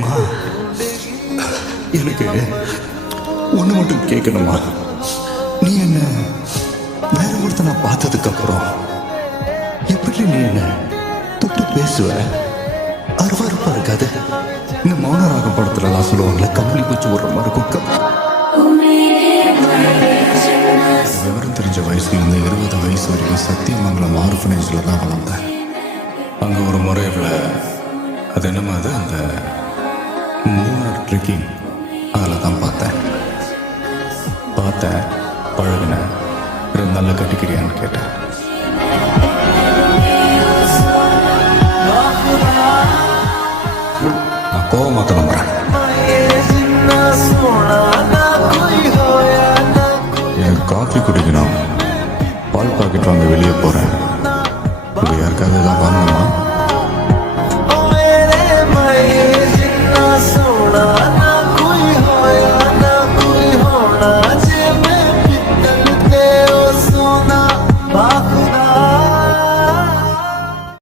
மா, எனக்கு ஒன்று மட்டும் கேட்கணுமா? நீ என்ன வேற ஒருத்தனை பார்த்ததுக்கு அப்புறம் எப்படி நீ என்ன தொட்டு பேசுவ? அருவருப்பா இருக்காது? இந்த மௌனராகம் படத்துலலாம் சொல்லுவாங்களே, கம்பளி பூச்சி விடுற மாதிரி இருக்கும். விவரம் தெரிஞ்ச வயசுலேருந்து 20 வயசு வரைக்கும் சத்தியமங்கலம் ஆர்ஃபனேஜில் தான் வளர்ந்தேன். அங்கே ஒரு முறை அது என்னமா அது அந்த மூணார் ட்ரெக்கிங் அதில் தான் பார்த்தேன். பழகினேன். 2 நாளில் கட்டிக்கிறியான்னு கேட்டேன். நான் கோவமாக கிளம்புறேன். எனக்கு காஃபி குடிக்கணும். பால் பாக்கெட் வாங்க வெளியே போகிறேன். உங்கள் யாருக்காவது தான் வாங்கணுமா?